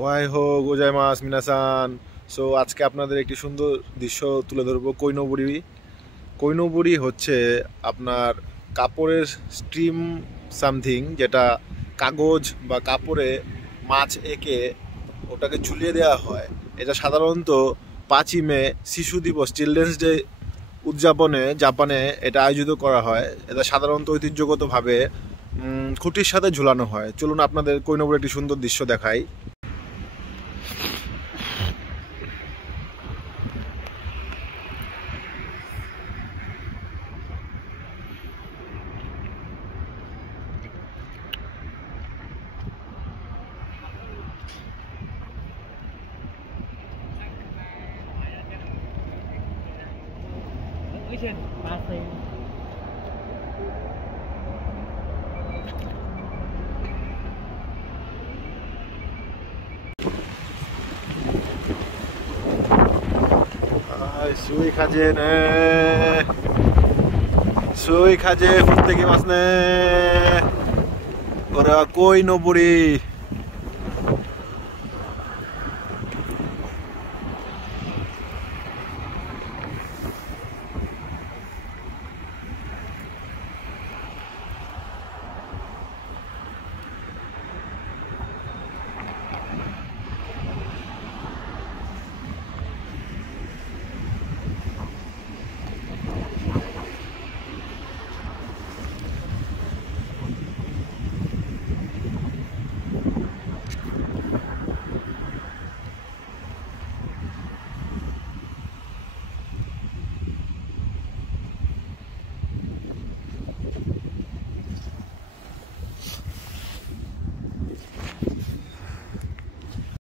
ওয়াই হো গোজাইমাস মিনাসান। সো আজকে আপনাদের একটি সুন্দর দৃশ্য তুলে ধরবো। কৈনবুরি হচ্ছে আপনার কাপড়ের স্ট্রিম সামথিং, যেটা কাগজ বা কাপড়ে মাছ এঁকে ওটাকে ঝুলিয়ে দেওয়া হয়। এটা সাধারণত 5ই মে শিশু দিবস, চিলড্রেন্স ডে উদযাপনে জাপানে এটা আয়োজিত করা হয়। এটা সাধারণত ঐতিহ্যগতভাবে খুঁটির সাথে ঝুলানো হয়। চলুন আপনাদের কৈনবুরি একটি সুন্দর দৃশ্য দেখাই।スイカジェねスイカジェ降ってきますね。これは鯉のぼり。